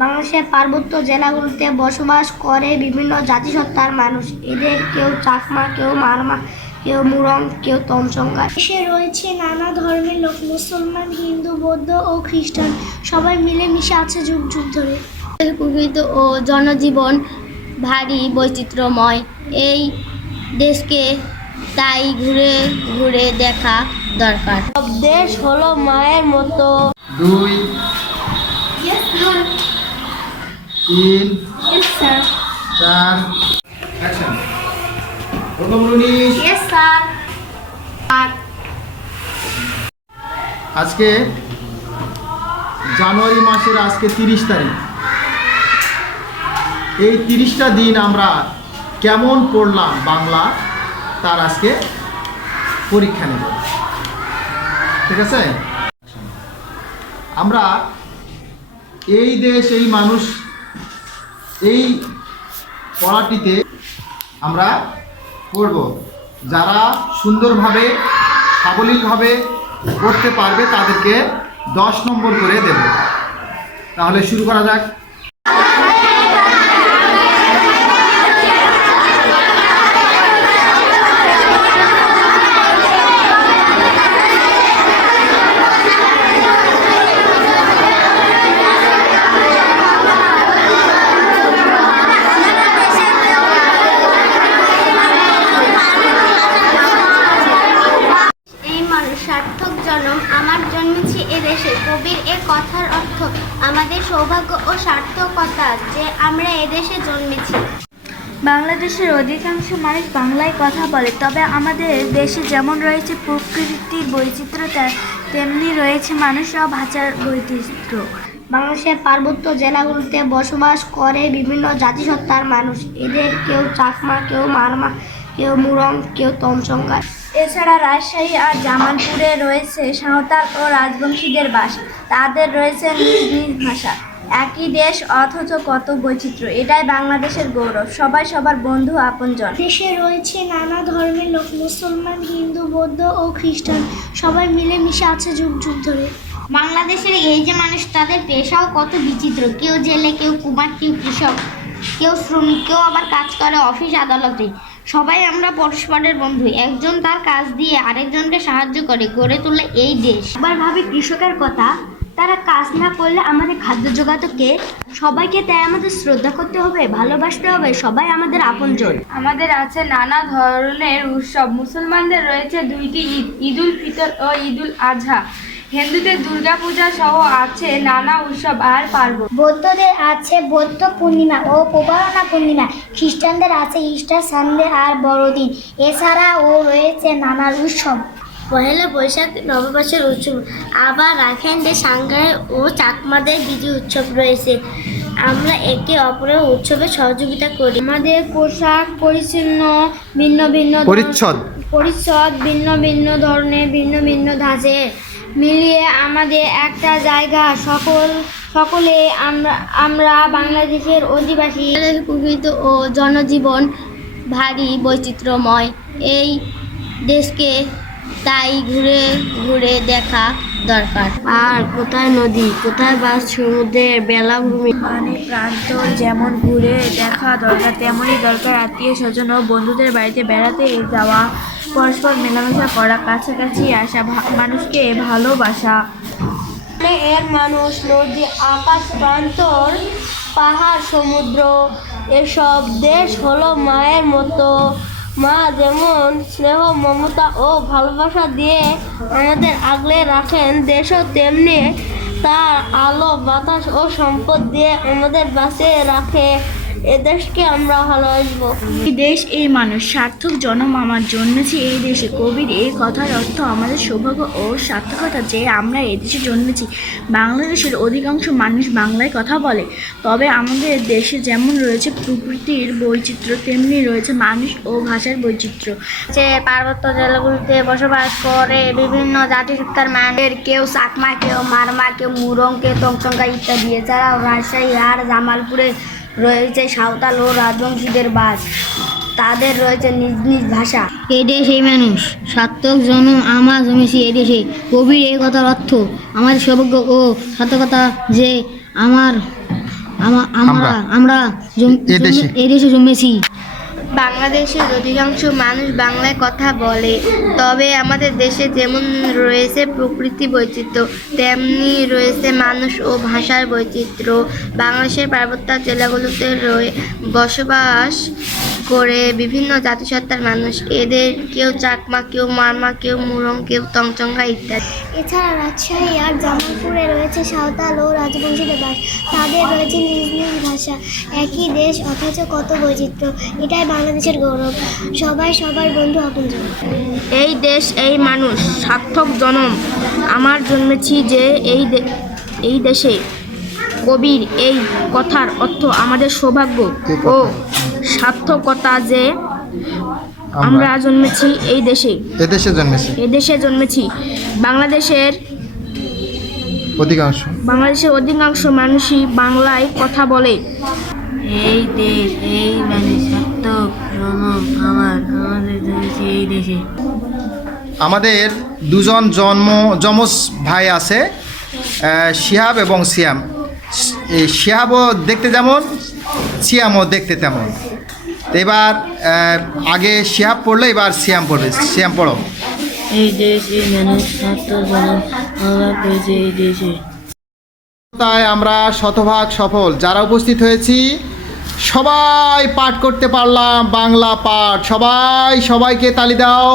বাংলাদেশের পার্বত্য জেলাগুলোতে বসবাস করে বিভিন্ন জাতিসত্তার মানুষ। এদের কেউ চাকমা কেউ মারমা কেউ মুরং কেউ তমচঙ্গা দেশে রয়েছে নানা ধর্মের লোক মুসলমান হিন্দু বৌদ্ধ ও খ্রিস্টান। সবাই মিলেমিশে আছে যুগ যুগ ধরে। প্রকৃত ও জনজীবন ভারী বৈচিত্র্যময়। এই দেশকে তাই ঘুরে ঘুরে দেখা দরকার। সব দেশ হলো মায়ের মতো। দুই। তিন চার। অ্যাকশন প্রথম রুনিশ আজকে জানুয়ারি মাসের আজকে তিরিশ তারিখ। এই তিরিশটা দিন আমরা কেমন পড়লাম বাংলা তার আজকে পরীক্ষা নেব। ঠিক আছে? আমরা এই দেশ এই মানুষ এই পড়াটিতে আমরা পড়ব। যারা সুন্দরভাবে, সাবলীলভাবে করতে পারবে তাদেরকে দশ নম্বর করে দেব। তাহলে শুরু করা যাক এই মানুষ সার্থক জনম আমার জন্মেছি এদেশে এ কথার অর্থ আমাদের সৌভাগ্য ও সার্থকতা যে আমরা এদেশে জন্মেছি। বাংলাদেশের অধিকাংশ মানুষ বাংলায় কথা বলে তবে আমাদের দেশে যেমন রয়েছে প্রকৃতির বৈচিত্র্য তে- তেমনি রয়েছে মানুষ ও ভাষার বৈচিত্র্য। বাংলাদেশের পার্বত্য জেলাগুলোতে বসবাস করে বিভিন্ন জাতিসত্তার মানুষ। এদের কেউ চাকমা কেউ মারমা কেউ মুরং কেউ তমচঙ্গা এছাড়া রাজশাহী আর জামালপুরে রয়েছে সাঁওতাল ও রাজবংশীদের বাস। তাদের রয়েছে নিজ নিজ ভাষা। একই দেশ অথচ কত বৈচিত্র্য এটাই বাংলাদেশের গৌরব। সবাই সবার বন্ধু আপনজন। দেশে রয়েছে নানা ধর্মের লোক মুসলমান হিন্দু বৌদ্ধ ও খ্রিস্টান। সবাই মিলেমিশে আছে যুগ যুগ ধরে। বাংলাদেশের এই যে মানুষ তাদের পেশাও কত বিচিত্র। কেউ জেলে কেউ কুমার কেউ কৃষক কেউ শ্রমিক কেউ আবার কাজ করে অফিস আদালতে। সবাই আমরা পরস্পরের বন্ধু। একজন তার কাজ দিয়ে আরেকজনকে সাহায্য করে গড়ে তোলে এই দেশ। আবার ভাবি, কৃষকের কথা, তারা কাজ না করলে আমাদের খাদ্য জোগাতো কে সবাইকে তাই আমাদের শ্রদ্ধা করতে হবে, ভালোবাসতে হবে, সবাই আমাদের আপনজন। আমাদের আছে নানা ধরনের উৎসব। মুসলমানদের রয়েছে দুইটি ঈদ, ঈদুল ফিতর ও ঈদুল আজহা হিন্দুদের দুর্গাপূজা সহ আছে নানা উৎসব আর পার্বণ। বৌদ্ধদের আছে বৌদ্ধ পূর্ণিমা ও প্রবারণা পূর্ণিমা। খ্রিস্টানদের আছে ইস্টার সানডে আর বড়দিন। এছাড়াও রয়েছে নানা উৎসব। পহেলা বৈশাখ নববর্ষের উৎসব। আবার রাখাইনদের সাংঘাই ও চাকমাদের বিজু উৎসব রয়েছে। আমরা একে অপরের উৎসবে সহযোগিতা করি। আমাদের পোশাক পরিচ্ছন্ন ভিন্ন ভিন্ন পরিচ্ছদ। পরিচ্ছদ ভিন্ন ভিন্ন ধরনের ভিন্ন ভিন্ন ধাঁচের মিলিয়ে আমাদের একটা জায়গা সকল সকলে আমরা আমরা বাংলাদেশের অধিবাসী। প্রকৃত ও জনজীবন ভারী বৈচিত্র্যময়। এই দেশকে তাই ঘুরে ঘুরে দেখা দরকার। আর কোথায় নদী? কোথায় বা সমুদ্রের বেলাভূমি মানে প্রান্ত যেমন ঘুরে দেখা দরকার তেমনই দরকার আত্মীয় স্বজন ও বন্ধুদের বাড়িতে বেড়াতে যাওয়া। পরস্পর মেলামেশা করা, কাছাকাছি আসা মানুষকে ভালোবাসা। এর মানুষ নদী, আকাশ প্রান্তর পাহাড়, সমুদ্র, এসব দেশ হলো মায়ের মতো। মা যেমন স্নেহ, মমতা ও ভালোবাসা দিয়ে আমাদের আগলে রাখেন, দেশও তেমনি তার আলো, বাতাস ও সম্পদ দিয়ে আমাদের বাঁচিয়ে রাখে। এদেশকে আমরা ভালোবাসবো। এই দেশ এই মানুষ সার্থক জনম আমার জন্মেছি এই দেশে। কবির এই কথার অর্থ আমাদের সৌভাগ্য ও সার্থকতা যে আমরা এদেশে জন্মেছি। বাংলাদেশের অধিকাংশ মানুষ বাংলায় কথা বলে। তবে আমাদের দেশে যেমন রয়েছে প্রকৃতির বৈচিত্র্য তেমনি রয়েছে মানুষ ও ভাষার বৈচিত্র্য। যে পার্বত্য জেলাগুলিতে বসবাস করে বিভিন্ন জাতিসত্তার মানুষের কেউ চাকমা কেউ মারমা কেউ মুরং কেউ তমচঙ্গা ইত্যাদি। এছাড়াও রাজশাহী আর জামালপুরে রয়েছে সাঁওতাল ও রাজবংশীদের বাস। তাদের রয়েছে নিজ নিজ ভাষা। এডে সেই মানুষ। সার্থক জনম আমার জমেছি এদেশে কবির এই কথার অর্থ আমার সৌভাগ্য ও সার্থকতা যে আমার আমরা। আমরা। এদেশে আমরা বাংলাদেশের অধিকাংশ মানুষ বাংলায় কথা বলে, তবে আমাদের দেশে যেমন রয়েছে প্রকৃতি বৈচিত্র্য, তেমনি রয়েছে মানুষ ও ভাষার বৈচিত্র্য। বাংলাদেশের পার্বত্য জেলাগুলোতে রয়ে বসবাস করে বিভিন্ন জাতিসত্তার মানুষ। এদের কেউ চাকমা কেউ মারমা কেউ মুরং কেউ তংচঙ্গা ইত্যাদি। এছাড়া রাজশাহী আর জামালপুরে রয়েছে সাঁওতাল ও রাজবংশীদের বাস। তাদের রয়েছে নিজ নিজ ভাষা। একই দেশ অথচ কত বৈচিত্র্য। এটাই বাংলাদেশের গৌরব। সবাই সবার বন্ধু আপনজন এই দেশ এই মানুষ সার্থক জনম। আমার জন্মেছি যে এই দে- এই দেশে। কবির এই কথার অর্থ আমাদের সৌভাগ্য ও সার্থকতা যে আমরা জন্মেছি এই দেশে। এদেশে জন্মেছি। এই দেশে জন্মেছি। বাংলাদেশের অধিকাংশ। বাংলাদেশের অধিকাংশ মানুষই বাংলায় কথা বলে। এই দেশ এই সার্থক আমার আমাদের জন্মেছি এই দেশে। আমাদের দুজন জন্ম যমজ ভাই আছে শিহাব এবং সিয়াম। এই শিহাবও দেখতে যেমন সিয়ামও দেখতে তেমন। তো এবার আগে শিহাব পড়ল এবার সিয়াম পড়বে। সিয়াম পড়ো। এই দেশ মানুষ সার্থক জনম আমরা পেয়েছি এই দেশে। তাই আমরা শতভাগ সফল। যারা উপস্থিত হয়েছি সবাই পাঠ করতে পারলাম বাংলা পাঠ। সবাই সবাইকে তালি দাও।